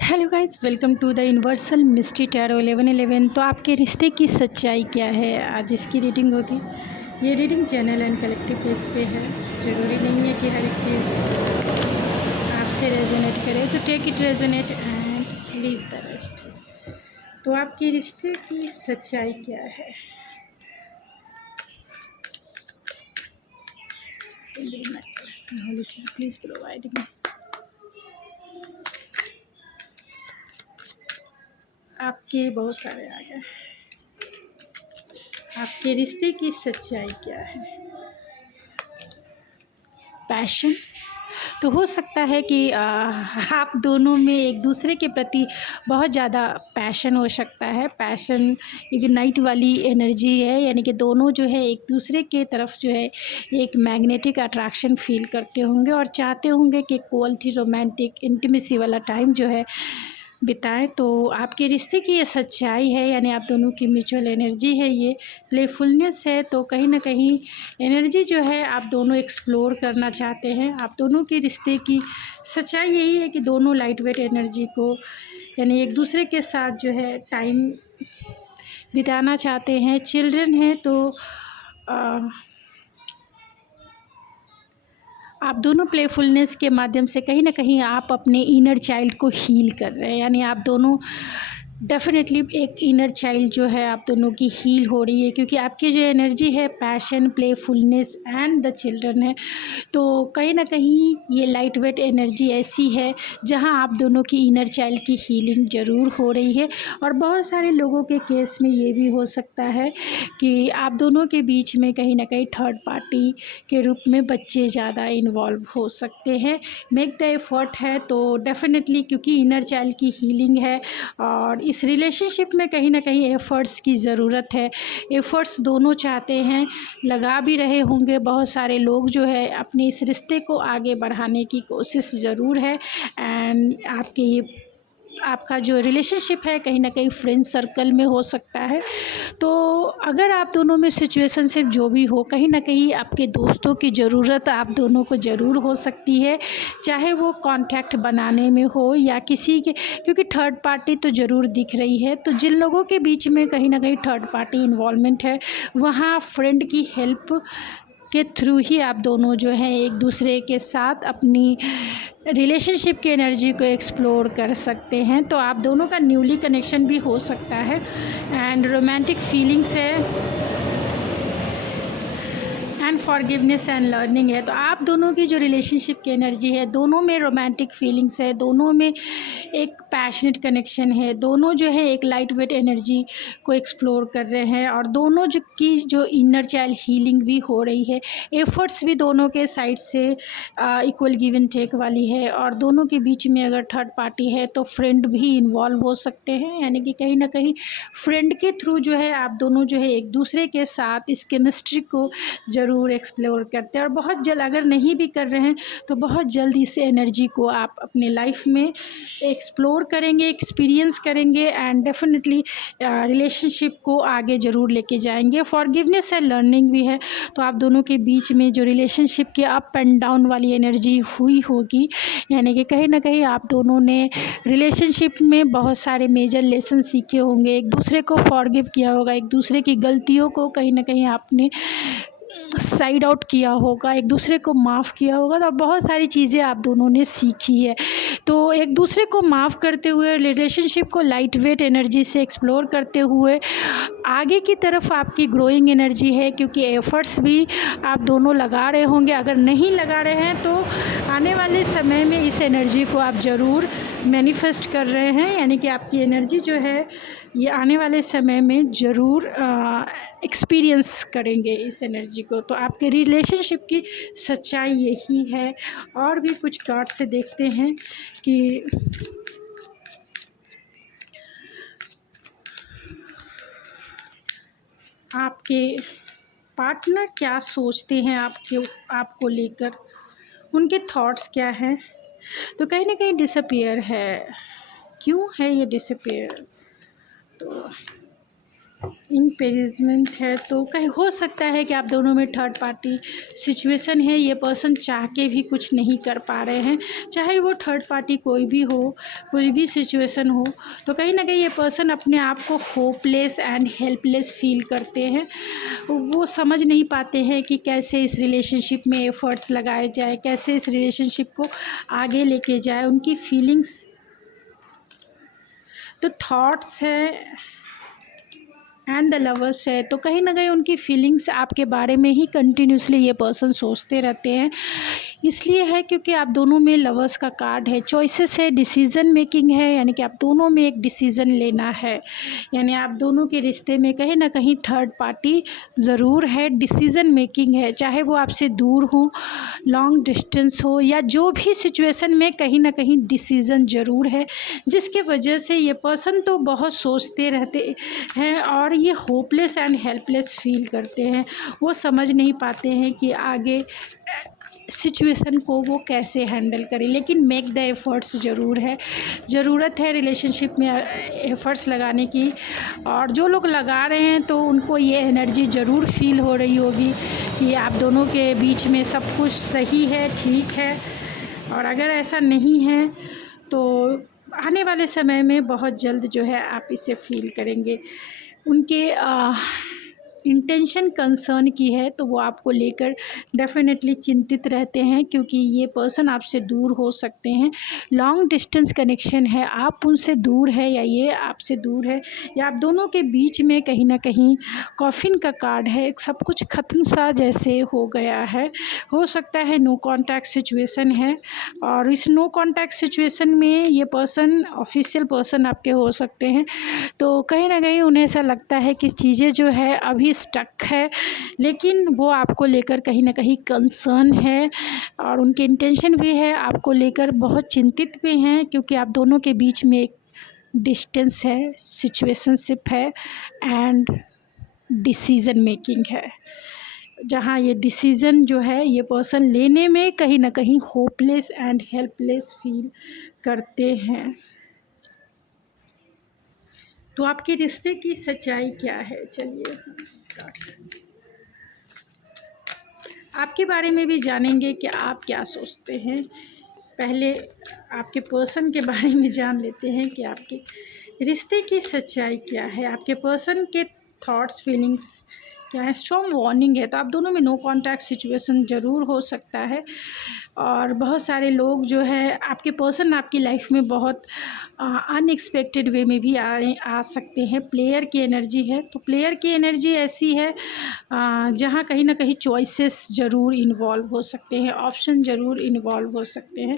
Hello guys, welcome to the universal mystery tarot 1111। तो आपके रिश्ते की सच्चाई क्या है, आज इसकी रीडिंग होगी। ये reading general and collective base पे है। ज़रूरी नहीं है कि हर एक चीज़ आपसे रेजोनेट करे, तो take it resonate and leave the rest. तो आपके रिश्ते की सच्चाई क्या है। Please provide me. आपके बहुत सारे आ गए। आपके रिश्ते की सच्चाई क्या है। पैशन, तो हो सकता है कि आप दोनों में एक दूसरे के प्रति बहुत ज़्यादा पैशन हो सकता है। पैशन इग्नाइट वाली एनर्जी है, यानी कि दोनों जो है एक दूसरे के तरफ जो है एक मैग्नेटिक अट्रैक्शन फील करते होंगे और चाहते होंगे कि क्वालिटी रोमांटिक इंटीमेसी वाला टाइम जो है बिताएं। तो आपके रिश्ते की ये सच्चाई है, यानी आप दोनों की म्यूचुअल एनर्जी है, ये प्लेफुलनेस है। तो कहीं ना कहीं एनर्जी जो है आप दोनों एक्सप्लोर करना चाहते हैं। आप दोनों के रिश्ते की सच्चाई यही है कि दोनों लाइट वेट एनर्जी को, यानी एक दूसरे के साथ जो है टाइम बिताना चाहते हैं। चिल्ड्रन है तो आप दोनों प्लेफुलनेस के माध्यम से कहीं ना कहीं आप अपने इनर चाइल्ड को हील कर रहे हैं, यानी आप दोनों डेफिनेटली एक इनर चाइल्ड जो है आप दोनों की हील हो रही है, क्योंकि आपकी जो एनर्जी है passion, playfulness and the children है। तो कहीं ना कहीं ये लाइट वेट एनर्जी ऐसी है जहां आप दोनों की इनर चाइल्ड की हीलिंग ज़रूर हो रही है। और बहुत सारे लोगों के केस में ये भी हो सकता है कि आप दोनों के बीच में कहीं ना कहीं थर्ड पार्टी के रूप में बच्चे ज़्यादा इन्वॉल्व हो सकते हैं। मेक द एफर्ट है तो डेफिनेटली, क्योंकि इनर चाइल्ड की हीलिंग है और इस रिलेशनशिप में कहीं ना कहीं एफ़र्ट्स की ज़रूरत है। एफ़र्ट्स दोनों चाहते हैं, लगा भी रहे होंगे। बहुत सारे लोग जो है अपने इस रिश्ते को आगे बढ़ाने की कोशिश ज़रूर है। एंड आपका जो रिलेशनशिप है कहीं ना कहीं फ्रेंड सर्कल में हो सकता है। तो अगर आप दोनों में सिचुएशनशिप जो भी हो, कहीं ना कहीं आपके दोस्तों की ज़रूरत आप दोनों को ज़रूर हो सकती है, चाहे वो कांटेक्ट बनाने में हो या किसी के, क्योंकि थर्ड पार्टी तो ज़रूर दिख रही है। तो जिन लोगों के बीच में कहीं ना कहीं थर्ड पार्टी इन्वॉल्वमेंट है, वहाँ फ्रेंड की हेल्प के थ्रू ही आप दोनों जो हैं एक दूसरे के साथ अपनी रिलेशनशिप की एनर्जी को एक्सप्लोर कर सकते हैं। तो आप दोनों का न्यूली कनेक्शन भी हो सकता है एंड रोमांटिक फीलिंग्स है एंड फॉरगिवनेस एंड लर्निंग है। तो आप दोनों की जो रिलेशनशिप की एनर्जी है, दोनों में रोमांटिक फीलिंग्स है, दोनों में एक पैशनेट कनेक्शन है, दोनों जो है एक लाइट वेट एनर्जी को एक्सप्लोर कर रहे हैं और दोनों जो इनर चाइल्ड हीलिंग भी हो रही है। एफर्ट्स भी दोनों के साइड से इक्वल गिव एंड टेक वाली है। और दोनों के बीच में अगर थर्ड पार्टी है तो फ्रेंड भी इन्वॉल्व हो सकते हैं, यानी कि कहीं ना कहीं फ्रेंड के थ्रू जो है आप दोनों जो है एक दूसरे के साथ इस केमिस्ट्री को ज़रूर एक्सप्लोर करते हैं। और बहुत जल्द, अगर नहीं भी कर रहे हैं तो बहुत जल्द इस एनर्जी को आप अपने लाइफ में एक्सप्लोर करेंगे, एक्सपीरियंस करेंगे एंड डेफिनेटली रिलेशनशिप को आगे ज़रूर लेके जाएंगे। फॉरगिवनेस है, लर्निंग भी है। तो आप दोनों के बीच में जो रिलेशनशिप के अप एंड डाउन वाली एनर्जी हुई होगी, यानी कि कहीं ना कहीं आप दोनों ने रिलेशनशिप में बहुत सारे मेजर लेसन सीखे होंगे, एक दूसरे को फॉरगिव किया होगा, एक दूसरे की गलतियों को कहीं ना कहीं आपने साइड आउट किया होगा, एक दूसरे को माफ़ किया होगा। तो बहुत सारी चीज़ें आप दोनों ने सीखी है। तो एक दूसरे को माफ़ करते हुए, रिलेशनशिप को लाइट वेट एनर्जी से एक्सप्लोर करते हुए आगे की तरफ आपकी ग्रोइंग एनर्जी है, क्योंकि एफ़र्ट्स भी आप दोनों लगा रहे होंगे। अगर नहीं लगा रहे हैं तो आने वाले समय में इस एनर्जी को आप ज़रूर मैनिफेस्ट कर रहे हैं, यानी कि आपकी एनर्जी जो है ये आने वाले समय में ज़रूर एक्सपीरियंस करेंगे इस एनर्जी को। तो आपके रिलेशनशिप की सच्चाई यही है। और भी कुछ कार्ड से देखते हैं कि आपके पार्टनर क्या सोचते हैं आपको लेकर, उनके थॉट्स क्या हैं। तो कहीं ना कहीं डिसअपीयर है। क्यों है ये डिसअपीयर? तो इम्पेरिजमेंट है, तो कहीं हो सकता है कि आप दोनों में थर्ड पार्टी सिचुएशन है। ये पर्सन चाह के भी कुछ नहीं कर पा रहे हैं, चाहे वो थर्ड पार्टी कोई भी हो, कोई भी सिचुएशन हो। तो कहीं ना कहीं ये पर्सन अपने आप को होपलेस एंड हेल्पलेस फील करते हैं। वो समझ नहीं पाते हैं कि कैसे इस रिलेशनशिप में एफ़र्ट्स लगाए जाए, कैसे इस रिलेशनशिप को आगे लेके जाए। उनकी फीलिंग्स, तो थॉट्स है एंड द लवर्स है, तो कहीं ना कहीं उनकी फीलिंग्स आपके बारे में ही कंटिन्यूसली ये पर्सन सोचते रहते हैं। इसलिए है क्योंकि आप दोनों में लवर्स का कार्ड है, चॉइसेस है, डिसीज़न मेकिंग है, यानी कि आप दोनों में एक डिसीज़न लेना है। यानी आप दोनों के रिश्ते में कहीं ना कहीं थर्ड पार्टी ज़रूर है, डिसीज़न मेकिंग है, चाहे वो आपसे दूर हो, लॉन्ग डिस्टेंस हो, या जो भी सिचुएशन में कहीं ना कहीं डिसीज़न ज़रूर है, जिसके वजह से ये पर्सन तो बहुत सोचते रहते हैं और ये होपलेस एंड हेल्पलेस फील करते हैं। वो समझ नहीं पाते हैं कि आगे सिचुएशन को वो कैसे हैंडल करें, लेकिन मेक द एफ़र्ट्स ज़रूर है, ज़रूरत है रिलेशनशिप में एफ़र्ट्स लगाने की। और जो लोग लगा रहे हैं तो उनको ये एनर्जी ज़रूर फील हो रही होगी कि आप दोनों के बीच में सब कुछ सही है, ठीक है। और अगर ऐसा नहीं है तो आने वाले समय में बहुत जल्द जो है आप इसे फील करेंगे। उनके इंटेंशन कंसर्न की है तो वो आपको लेकर डेफिनेटली चिंतित रहते हैं, क्योंकि ये पर्सन आपसे दूर हो सकते हैं। लॉन्ग डिस्टेंस कनेक्शन है, आप उनसे दूर है या ये आपसे दूर है, या आप दोनों के बीच में कहीं ना कहीं कॉफिन का कार्ड है, सब कुछ ख़त्म सा जैसे हो गया है। हो सकता है नो कॉन्टैक्ट सिचुएशन है, और इस नो कॉन्टैक्ट सिचुएशन में ये पर्सन ऑफिशियल पर्सन आपके हो सकते हैं। तो कहीं ना कहीं उन्हें ऐसा लगता है कि चीज़ें जो है अभी स्टक है, लेकिन वो आपको लेकर कहीं ना कहीं कंसर्न है, और उनके इंटेंशन भी है आपको लेकर बहुत चिंतित भी हैं, क्योंकि आप दोनों के बीच में एक डिस्टेंस है, सिचुएशनशिप है एंड डिसीज़न मेकिंग है, जहाँ ये डिसीज़न जो है ये पर्सन लेने में कहीं ना कहीं होपलेस एंड हेल्पलेस फील करते हैं। तो आपके रिश्ते की सच्चाई क्या है, चलिए इस कार्ड से आपके बारे में भी जानेंगे कि आप क्या सोचते हैं। पहले आपके पर्सन के बारे में जान लेते हैं कि आपके रिश्ते की सच्चाई क्या है, आपके पर्सन के थॉट्स फीलिंग्स क्या है। स्ट्रॉन्ग वार्निंग है, तो आप दोनों में नो कॉन्टैक्ट सिचुएशन ज़रूर हो सकता है, और बहुत सारे लोग जो है आपके पर्सन आपकी लाइफ में बहुत अनएक्सपेक्टेड वे में भी आ सकते हैं। प्लेयर की एनर्जी है, तो प्लेयर की एनर्जी ऐसी है जहाँ कहीं ना कहीं चॉइसेस ज़रूर इन्वॉल्व हो सकते हैं, ऑप्शन ज़रूर इन्वॉल्व हो सकते हैं।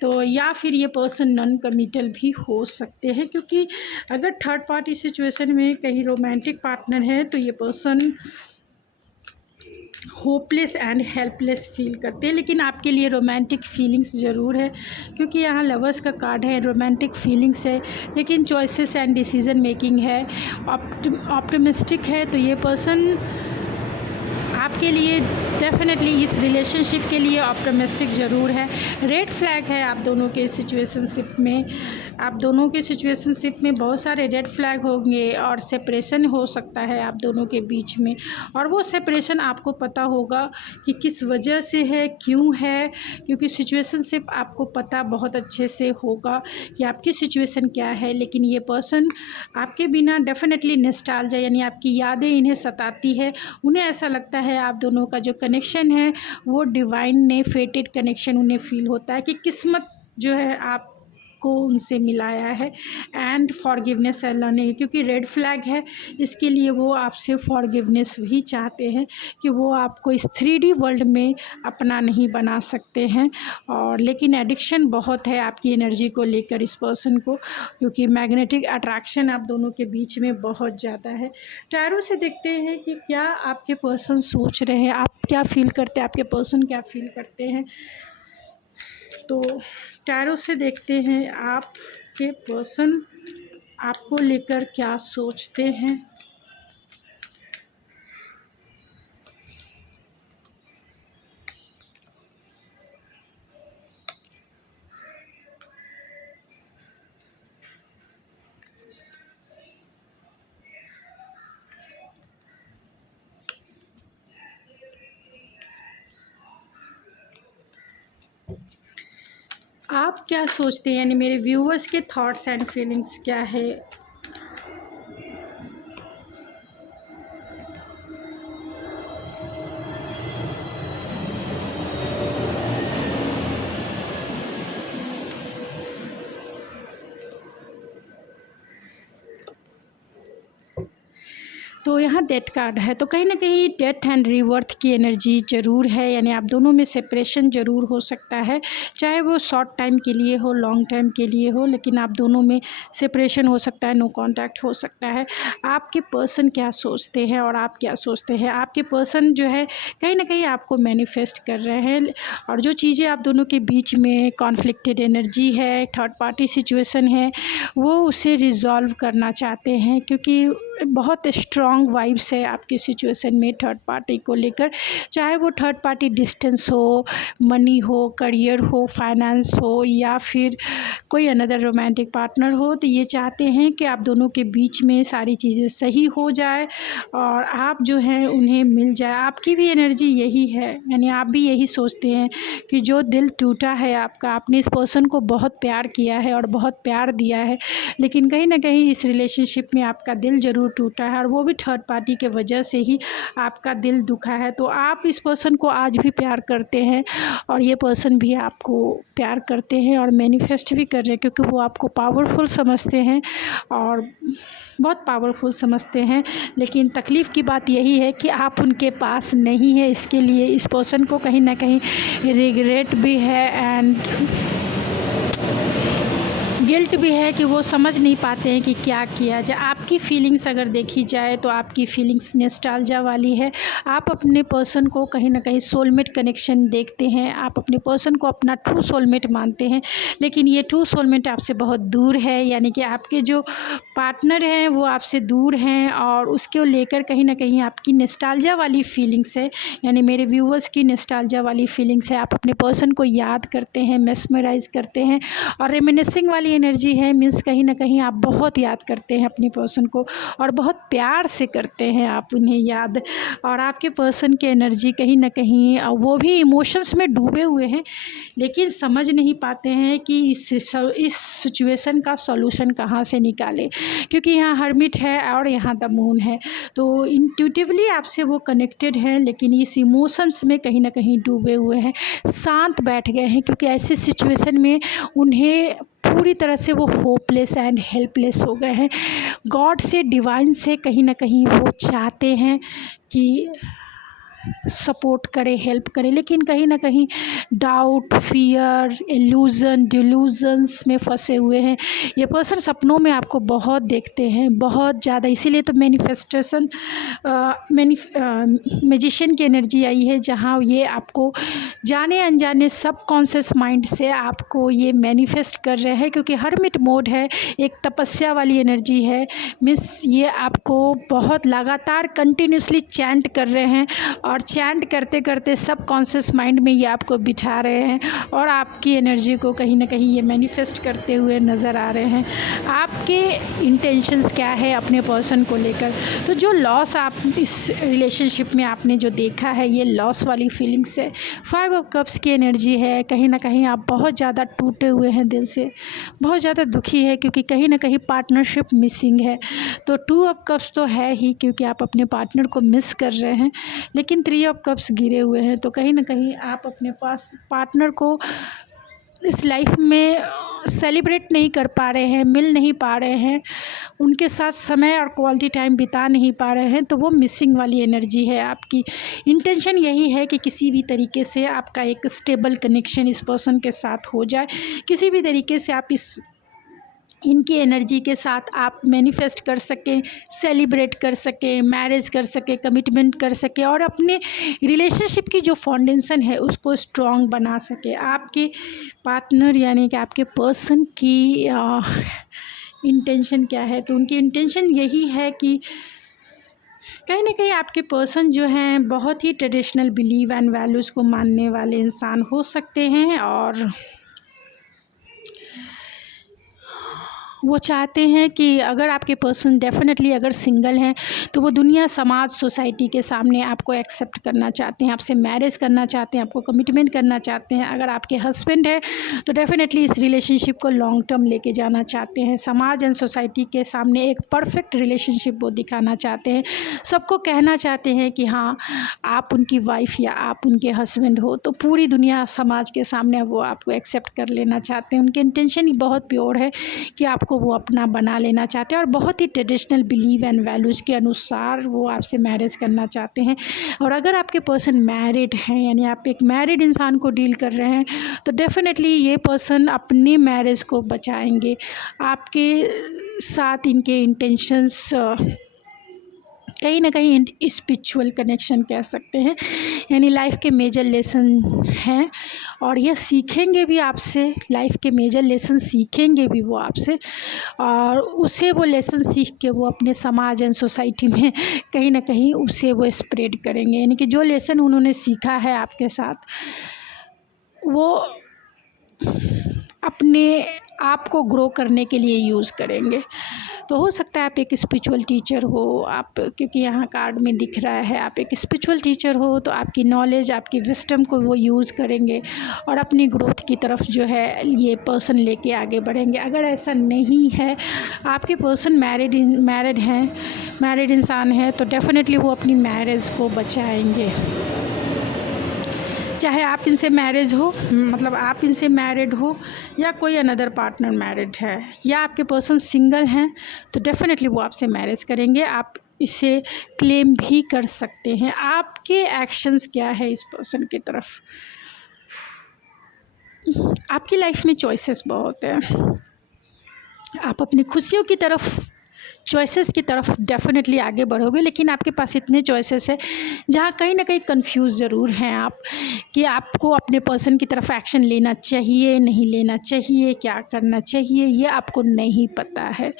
तो या फिर ये पर्सन नॉन कमिटल भी हो सकते हैं, क्योंकि अगर थर्ड पार्टी सिचुएशन में कहीं रोमांटिक पार्टनर है तो ये person hopeless and helpless feel करते हैं। लेकिन आपके लिए रोमांटिक फीलिंग्स ज़रूर है, क्योंकि यहाँ लवर्स का कार्ड है, रोमांटिक फीलिंग्स है, लेकिन चॉइसेस एंड डिसीज़न मेकिंग है, ऑप्टिमिस्टिक है। तो ये पर्सन आपके लिए डेफिनेटली इस रिलेशनशिप के लिए ऑप्टिमिस्टिक ज़रूर है। रेड फ्लैग है आप दोनों के सिचुएशनशिप में, आप दोनों के सिचुएशनशिप में बहुत सारे रेड फ्लैग होंगे, और सेपरेशन हो सकता है आप दोनों के बीच में, और वो सेपरेशन आपको पता होगा कि किस वजह से है, क्यों है, क्योंकि सिचुएशनशिप आपको पता बहुत अच्छे से होगा कि आपकी सिचुएशन क्या है। लेकिन ये पर्सन आपके बिना डेफिनेटली नॉस्टैल्जिया यानी आपकी यादें इन्हें सताती है। उन्हें ऐसा लगता है आप दोनों का जो कनेक्शन है वो डिवाइन ने फेटेड कनेक्शन उन्हें फील होता है कि किस्मत जो है आप को उनसे मिलाया है, एंड फॉरगिवनेस अल्लाह ने, क्योंकि रेड फ्लैग है इसके लिए वो आपसे फॉरगिवनेस भी चाहते हैं कि वो आपको इस 3D वर्ल्ड में अपना नहीं बना सकते हैं। और लेकिन एडिक्शन बहुत है आपकी एनर्जी को लेकर इस पर्सन को, क्योंकि मैग्नेटिक अट्रैक्शन आप दोनों के बीच में बहुत ज़्यादा है। टैरो से देखते हैं कि क्या आपके पर्सन सोच रहे हैं, आप क्या फील करते हैं, आपके पर्सन क्या फील करते हैं। तो टैरो से देखते हैं आपके पर्सन आपको लेकर क्या सोचते हैं। आप क्या सोचते हैं, यानी मेरे व्यूअर्स के थॉट्स एंड फीलिंग्स क्या है? तो यहाँ डेथ कार्ड है, तो कहीं ना कहीं डेथ एंड रीबर्थ की एनर्जी ज़रूर है, यानी आप दोनों में सेपरेशन ज़रूर हो सकता है, चाहे वो शॉर्ट टाइम के लिए हो, लॉन्ग टाइम के लिए हो, लेकिन आप दोनों में सेपरेशन हो सकता है, नो कांटेक्ट हो सकता है। आपके पर्सन क्या सोचते हैं और आप क्या सोचते हैं? आपके पर्सन जो है कहीं ना कहीं आपको मैनिफेस्ट कर रहे हैं, और जो चीज़ें आप दोनों के बीच में कॉन्फ्लिक्टेड एनर्जी है, थर्ड पार्टी सिचुएशन है, वो उसे रिजॉल्व करना चाहते हैं, क्योंकि बहुत स्ट्रॉन्ग वाइब्स है आपकी सिचुएशन में थर्ड पार्टी को लेकर, चाहे वो थर्ड पार्टी डिस्टेंस हो, मनी हो, करियर हो, फाइनेंस हो, या फिर कोई अनदर रोमांटिक पार्टनर हो। तो ये चाहते हैं कि आप दोनों के बीच में सारी चीज़ें सही हो जाए और आप जो हैं उन्हें मिल जाए। आपकी भी एनर्जी यही है, यानी आप भी यही सोचते हैं कि जो दिल टूटा है आपका, आपने इस पर्सन को बहुत प्यार किया है और बहुत प्यार दिया है, लेकिन कहीं ना कहीं इस रिलेशनशिप में आपका दिल ज़रूर टूटा है, और वो भी थर्ड पार्टी के वजह से ही आपका दिल दुखा है। तो आप इस पर्सन को आज भी प्यार करते हैं और ये पर्सन भी आपको प्यार करते हैं और मैनिफेस्ट भी कर रहे हैं, क्योंकि वो आपको पावरफुल समझते हैं और बहुत पावरफुल समझते हैं। लेकिन तकलीफ़ की बात यही है कि आप उनके पास नहीं है, इसके लिए इस पर्सन को कहीं ना कहीं रिग्रेट भी है एंड गिल्ट भी है कि वो समझ नहीं पाते हैं कि क्या किया जाए। आपकी फीलिंग्स अगर देखी जाए तो आपकी फीलिंग्स नॉस्टैल्जिया वाली है। आप अपने पर्सन को कहीं ना कहीं सोलमेट कनेक्शन देखते हैं, आप अपने पर्सन को अपना ट्रू सोलमेट मानते हैं, लेकिन ये ट्रू सोलमेट आपसे बहुत दूर है, यानी कि आपके जो पार्टनर हैं वो आपसे दूर हैं, और उसको लेकर कहीं ना कहीं आपकी नॉस्टैल्जिया वाली फीलिंग्स है, यानी मेरे व्यूअर्स की नॉस्टैल्जिया वाली फीलिंग्स है। आप अपने पर्सन को याद करते हैं, मेस्मराइज करते हैं, और रेमिनिसिंग वाली एनर्जी है, मीन्स कहीं ना कहीं आप बहुत याद करते हैं अपने पर्सन को और बहुत प्यार से करते हैं आप उन्हें याद। और आपके पर्सन की एनर्जी कहीं ना कहीं वो भी इमोशंस में डूबे हुए हैं, लेकिन समझ नहीं पाते हैं कि इस सिचुएशन का सॉल्यूशन कहाँ से निकालें, क्योंकि यहाँ हर्मिट है और यहाँ द मून है। तो इंट्यूटिवली आपसे वो कनेक्टेड है, लेकिन इस इमोशंस में कहीं ना कहीं डूबे हुए हैं, शांत बैठ गए हैं, क्योंकि ऐसी सिचुएशन में उन्हें पूरी तरह से वो होपलेस एंड हेल्पलेस हो गए हैं। गॉड से, डिवाइन से कहीं ना कहीं वो चाहते हैं कि सपोर्ट करे, हेल्प करे, लेकिन कहीं ना कहीं डाउट, फियर, इल्यूज़न, डिल्यूजन्स में फंसे हुए हैं। ये पर्सन सपनों में आपको बहुत देखते हैं, बहुत ज़्यादा, इसीलिए तो मैनिफेस्टेशन मैजिशियन की एनर्जी आई है, जहाँ ये आपको जाने अनजाने सब कॉन्शियस माइंड से आपको ये मैनिफेस्ट कर रहे हैं, क्योंकि हर्मिट मोड है, एक तपस्या वाली एनर्जी है। मिस ये आपको बहुत लगातार कंटिन्यूसली चैंट कर रहे हैं, और चैंट करते करते सब कॉन्शियस माइंड में ये आपको बिठा रहे हैं, और आपकी एनर्जी को कहीं ना कहीं ये मैनिफेस्ट करते हुए नज़र आ रहे हैं। आपके इंटेंशंस क्या है अपने पर्सन को लेकर? तो जो लॉस आप इस रिलेशनशिप में आपने जो देखा है, ये लॉस वाली फीलिंग्स है। 5 ऑफ कप्स की एनर्जी है, कहीं ना कहीं आप बहुत ज़्यादा टूटे हुए हैं दिल से, बहुत ज़्यादा दुखी है, क्योंकि कहीं ना कहीं पार्टनरशिप मिसिंग है। तो 2 ऑफ कप्स तो है ही, क्योंकि आप अपने पार्टनर को मिस कर रहे हैं, लेकिन 3 ऑफ कप्स गिरे हुए हैं, तो कहीं ना कहीं आप अपने पास पार्टनर को इस लाइफ में सेलिब्रेट नहीं कर पा रहे हैं, मिल नहीं पा रहे हैं, उनके साथ समय और क्वालिटी टाइम बिता नहीं पा रहे हैं। तो वो मिसिंग वाली एनर्जी है आपकी। इंटेंशन यही है कि किसी भी तरीके से आपका एक स्टेबल कनेक्शन इस पर्सन के साथ हो जाए, किसी भी तरीके से आप इनकी एनर्जी के साथ आप मैनिफेस्ट कर सकें, सेलिब्रेट कर सकें, मैरिज कर सकें, कमिटमेंट कर सकें, और अपने रिलेशनशिप की जो फाउंडेशन है उसको स्ट्रॉन्ग बना सकें। आपके पार्टनर यानी कि आपके पर्सन की इंटेंशन क्या है? तो उनकी इंटेंशन यही है कि कहीं ना कहीं आपके पर्सन जो हैं बहुत ही ट्रेडिशनल बिलीव एंड वैल्यूज़ को मानने वाले इंसान हो सकते हैं, और वो चाहते हैं कि अगर आपके पर्सन डेफिनेटली अगर सिंगल हैं तो वो दुनिया, समाज, सोसाइटी के सामने आपको एक्सेप्ट करना चाहते हैं, आपसे मैरिज करना चाहते हैं, आपको कमिटमेंट करना चाहते हैं। अगर आपके हस्बैंड है तो डेफिनेटली इस रिलेशनशिप को लॉन्ग टर्म लेके जाना चाहते हैं। समाज एंड सोसाइटी के सामने एक परफेक्ट रिलेशनशिप वो दिखाना चाहते हैं। सबको कहना चाहते हैं कि हाँ, आप उनकी वाइफ या आप उनके हस्बैंड हो। तो पूरी दुनिया, समाज के सामने वो आपको एक्सेप्ट कर लेना चाहते हैं। उनके इंटेंशन ही बहुत प्योर है कि आपको वो अपना बना लेना चाहते हैं और बहुत ही ट्रेडिशनल बिलीव एंड वैल्यूज़ के अनुसार वो आपसे मैरिज करना चाहते हैं। और अगर आपके पर्सन मैरिड हैं, यानी आप एक मैरिड इंसान को डील कर रहे हैं, तो डेफिनेटली ये पर्सन अपनी मैरिज को बचाएंगे। आपके साथ इनके इंटेंशंस कहीं ना कहीं स्पिरिचुअल कनेक्शन कह सकते हैं, यानी लाइफ के मेजर लेसन हैं और ये सीखेंगे भी आपसे। लाइफ के मेजर लेसन सीखेंगे भी वो आपसे और उसे वो लेसन सीख के वो अपने समाज एंड सोसाइटी में कहीं ना कहीं उसे वो स्प्रेड करेंगे। यानी कि जो लेसन उन्होंने सीखा है आपके साथ, वो अपने आप को ग्रो करने के लिए यूज़ करेंगे। तो हो सकता है आप एक स्पिरिचुअल टीचर हो, आप, क्योंकि यहाँ कार्ड में दिख रहा है आप एक स्पिरिचुअल टीचर हो, तो आपकी नॉलेज, आपकी विस्डम को वो यूज़ करेंगे और अपनी ग्रोथ की तरफ जो है ये पर्सन लेके आगे बढ़ेंगे। अगर ऐसा नहीं है, आपके पर्सन मैरिड इंसान है, तो डेफिनेटली वो अपनी मैरिज को बचाएंगे। चाहे आप इनसे मैरिज हो, मतलब आप इनसे मैरिड हो या कोई अनदर पार्टनर मैरिड है, या आपके पर्सन सिंगल हैं, तो डेफिनेटली वो आपसे मैरिज करेंगे। आप इसे क्लेम भी कर सकते हैं। आपके एक्शंस क्या है इस पर्सन की तरफ? आपकी लाइफ में चॉइसेस बहुत हैं। आप अपनी खुशियों की तरफ, चॉइसेस की तरफ डेफिनेटली आगे बढ़ोगे, लेकिन आपके पास इतने चॉइसेस है जहाँ कहीं ना कहीं कंफ्यूज ज़रूर हैं आप कि आपको अपने पर्सन की तरफ एक्शन लेना चाहिए, नहीं लेना चाहिए, क्या करना चाहिए, ये आपको नहीं पता है।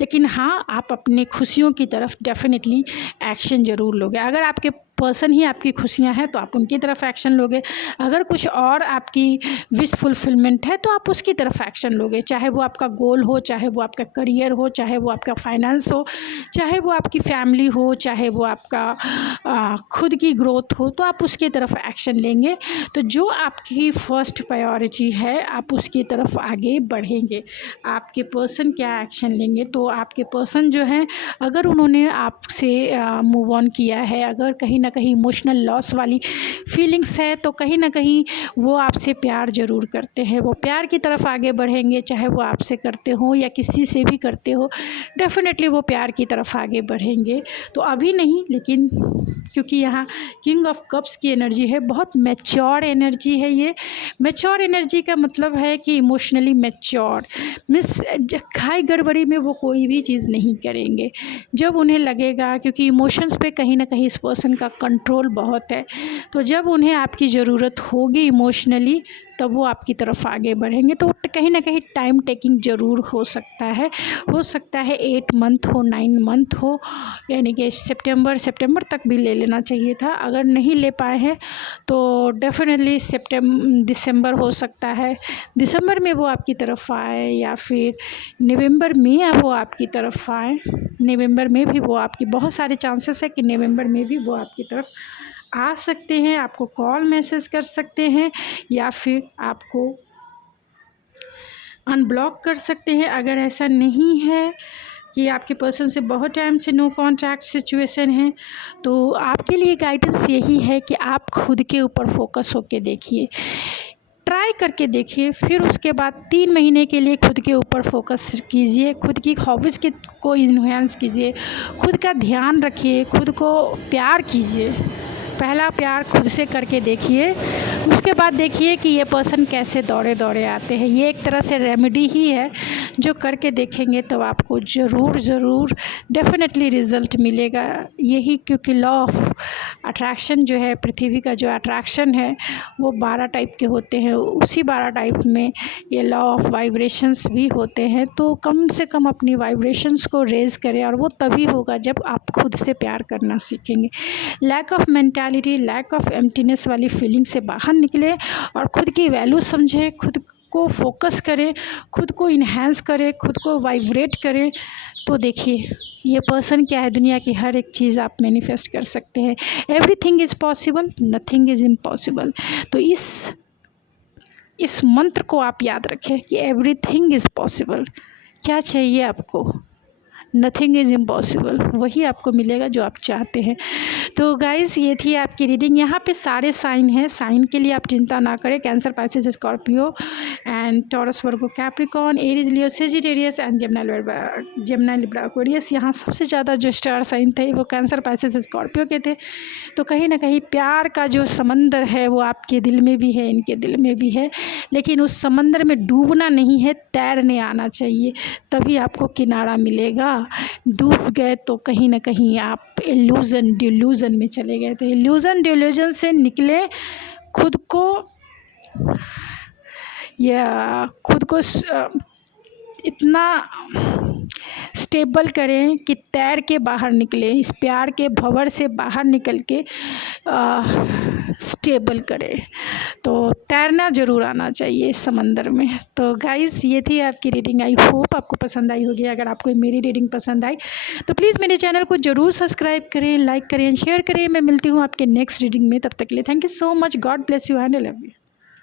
लेकिन हाँ, आप अपने खुशियों की तरफ डेफिनेटली एक्शन ज़रूर लोगे। अगर आपके पर्सन ही आपकी खुशियाँ हैं तो आप उनकी तरफ एक्शन लोगे। अगर कुछ और आपकी विश फुलफिलमेंट है तो आप उसकी तरफ एक्शन लोगे, चाहे वो आपका गोल हो, चाहे वो आपका करियर हो, चाहे वो आपका फाइनेंस हो, चाहे वो आपकी फैमिली हो, चाहे वो आपका खुद की ग्रोथ हो, तो आप उसकी तरफ एक्शन लेंगे। तो जो आपकी फर्स्ट प्रायोरिटी है आप उसकी तरफ आगे बढ़ेंगे। आपके पर्सन क्या एक्शन लेंगे? तो आपके पर्सन जो हैं, अगर उन्होंने आपसे मूव ऑन किया है, अगर कहीं ना कहीं इमोशनल लॉस वाली फीलिंग्स है, तो कहीं ना कहीं वो आपसे प्यार ज़रूर करते हैं। वो प्यार की तरफ आगे बढ़ेंगे, चाहे वो आपसे करते हो या किसी से भी करते हो, डेफिनेटली वो प्यार की तरफ आगे बढ़ेंगे। तो अभी नहीं, लेकिन क्योंकि यहाँ किंग ऑफ कप्स की एनर्जी है, बहुत मैच्योर एनर्जी है। ये मैच्योर एनर्जी का मतलब है कि इमोशनली मैच्योर मिस खाई गड़बड़ी में वो कोई भी चीज़ नहीं करेंगे जब उन्हें लगेगा, क्योंकि इमोशंस पे कहीं ना कहीं इस पर्सन का कंट्रोल बहुत है। तो जब उन्हें आपकी ज़रूरत होगी इमोशनली, तब वो आपकी तरफ आगे बढ़ेंगे। तो कहीं ना कहीं टाइम टेकिंग ज़रूर हो सकता है 8 मंथ हो, 9 मंथ हो, यानी कि सितंबर तक भी ले लेना चाहिए था। अगर नहीं ले पाए हैं तो डेफिनेटली दिसंबर हो सकता है, दिसंबर में वो आपकी तरफ आए, या फिर नवंबर में वो आपकी तरफ आए। नवंबर में भी वो आपकी, बहुत सारे चांसेस है कि नवंबर में भी वो आपकी तरफ आ सकते हैं। आपको कॉल मैसेज कर सकते हैं या फिर आपको अनब्लॉक कर सकते हैं। अगर ऐसा नहीं है कि आपके पर्सन से बहुत टाइम से नो कॉन्टैक्ट सिचुएशन है, तो आपके लिए गाइडेंस यही है कि आप खुद के ऊपर फोकस होके देखिए, ट्राई करके देखिए। फिर उसके बाद 3 महीने के लिए खुद के ऊपर फोकस कीजिए, खुद की हॉबीज़ को इन्हेंस कीजिए, खुद का ध्यान रखिए, खुद को प्यार कीजिए। पहला प्यार खुद से करके देखिए, उसके बाद देखिए कि ये पर्सन कैसे दौड़े दौड़े आते हैं। ये एक तरह से रेमेडी ही है जो करके देखेंगे तो आपको ज़रूर डेफिनेटली रिज़ल्ट मिलेगा। यही, क्योंकि लॉ ऑफ अट्रैक्शन जो है, पृथ्वी का जो अट्रैक्शन है वो 12 टाइप के होते हैं, उसी 12 टाइप में ये लॉ ऑफ वाइब्रेशंस भी होते हैं। तो कम से कम अपनी वाइब्रेशंस को रेज़ करें, और वो तभी होगा जब आप खुद से प्यार करना सीखेंगे। Lack of lack of emptiness वाली फीलिंग से बाहर निकले और खुद की वैल्यू समझें, खुद को फोकस करें, खुद को इन्हेंस करें, खुद को वाइब्रेट करें, तो देखिए ये पर्सन क्या है, दुनिया की हर एक चीज़ आप मैनिफेस्ट कर सकते हैं। Everything is possible, nothing is impossible. तो इस मंत्र को आप याद रखें कि एवरीथिंग इज़ पॉसिबल। क्या चाहिए आपको? नथिंग इज़ इम्पॉसिबल, वही आपको मिलेगा जो आप चाहते हैं। तो गाइज़ ये थी आपकी रीडिंग। यहाँ पे सारे साइन हैं, साइन के लिए आप चिंता ना करें। Cancer, Pisces, Scorpio and taurus, Virgo, Capricorn, Aries, Leo, Sagittarius and Gemini, Libra, Aquarius. यहाँ सबसे ज़्यादा जो स्टार साइन थे वो कैंसर, पाइसेस, स्कॉर्पियो के थे। तो कहीं ना कहीं प्यार का जो समंदर है वो आपके दिल में भी है, इनके दिल में भी है, लेकिन उस समंदर में डूबना नहीं है, तैरने आना चाहिए, तभी आपको किनारा मिलेगा। डूब गए तो कहीं ना कहीं आप डिल्यूज़न में चले गए थे। डिल्यूज़न से निकले, खुद को इतना स्टेबल करें कि तैर के बाहर निकले, इस प्यार के भंवर से बाहर निकल के स्टेबल करें। तो तैरना ज़रूर आना चाहिए इस समंदर में। तो गाइस ये थी आपकी रीडिंग। आई होप आपको पसंद आई होगी। अगर आपको मेरी रीडिंग पसंद आई तो प्लीज़ मेरे चैनल को ज़रूर सब्सक्राइब करें, लाइक करें, शेयर करें। मैं मिलती हूँ आपके नेक्स्ट रीडिंग में। तब तक के लिए thank you so much. God bless you and I love you.